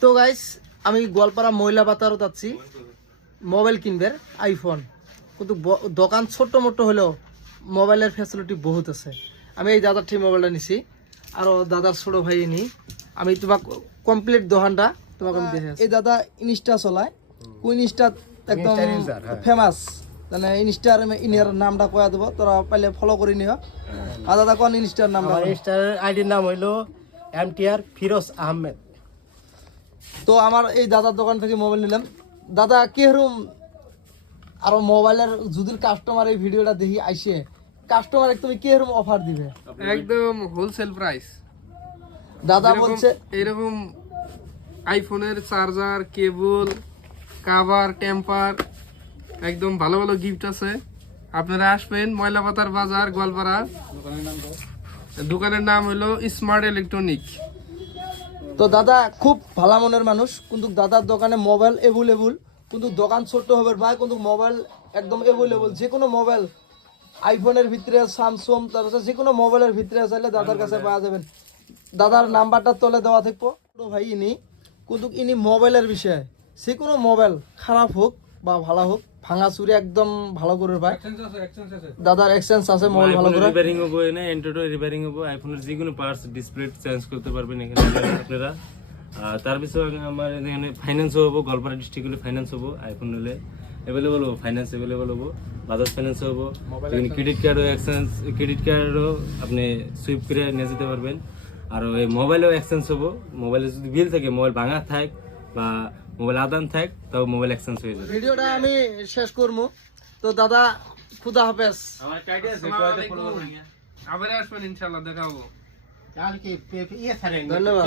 তো গাইস আমি গোয়ালপাড়া মহিলা বাজারও যাচ্ছি মোবাইল কিনবার আইফোন, কিন্তু দোকান ছোট্ট মোটো হলেও মোবাইলের ফ্যাসিলিটি বহুত আছে। আমি এই দাদার ঠিক মোবাইলটা নিছি, আরও দাদার ছোট ভাই নি। আমি তোমাক কমপ্লিট দোকানটা তোমাকে আমি দেখে এই দাদা ইনস্টা চলায়, কোন ইনস্টা একদম ফেমাস, মানে ইনস্টার ইনার নামটা কয়া দেবো, তোরা পাইলে ফলো করে নিও। আর দাদা কোন ইনস্টার নাম? আমার ইনস্টার আইডির নাম হইলো এমটিআর ফিরোজ আহমেদ। তো আমার এই দাদার দোকান থেকে মোবাইল নিলাম। দাদা কিরকম আর মোবাইলের যদি কাস্টমার এই ভিডিওটা দেখি আইসে, কাস্টমার তুমি কিরকম অফার দিবে? একদম হোলসেল প্রাইস। দাদা বলছে এরকম আইফোনের চার্জার, কেবল, কভার, টেম্পার, একদম ভালো ভালো গিফট আছে। আপনারা আসবেন ময়লাপাতার বাজার, গোয়ালপাড়া। দোকানের নাম হলো স্মার্ট ইলেকট্রনিক। তো দাদা খুব ভালো মনের মানুষ, কিন্তু দাদার দোকানে মোবাইল অ্যাভেলেবল, কিন্তু দোকান ছোট্ট হবে ভাই, কিন্তু মোবাইল একদম অ্যাভেলেবল। যে কোনো মোবাইল আইফোনের ভিতরে, স্যামসাং, তারপর যে কোনো মোবাইলের ভিতরে চাইলে দাদার কাছে পাওয়া যাবেন। দাদার নাম্বারটা তলে দেওয়া থাকবো। ভাই ইনি কিন্তু ইনি মোবাইলের বিষয়ে যে কোনো মোবাইল খারাপ হোক বা ভালো হোক, ভাঙা চুরি একদম ভালো করে ভাই। দাদার এক্সচেঞ্জ আছে, মোবাইল ভালো করে রিপেয়ারিং হবে, না অ্যান্ড্রয়েড রিপেয়ারিং হবে, আইফোনের যে কোনো পার্টস, ডিসপ্লে চেঞ্জ করতে পারবেন এখানে আপনারা। তার পিছনে আমার এখানে ফাইন্যান্স হবো, গোয়ালপাড়া ডিস্ট্রিক্ট হলে ফাইন্যান্স হবো, আইফোন হলে অ্যাভেলেবল হবো, ফাইন্যান্স অ্যাভেলেবল হবো, বাজাজ ফাইন্যান্স হবো, ক্রেডিট কার্ডও এক্সচেঞ্জ, ক্রেডিট কার্ডও আপনি সুইপ করে নিয়ে যেতে পারবেন। আর ওই মোবাইলও এক্সচেঞ্জ হবো, মোবাইলে যদি বিল থাকে, মোবাইল ভাঙা থাক বা মোবাইল আদান থাক, তাও মোবাইল এক্সচেঞ্জ হয়ে যাবে। ভিডিওটা আমি শেষ করবো। তো দাদা খুদা হাফেজ। আবার আসবেন ইনশাল্লাহ, দেখাবো। ধন্যবাদ।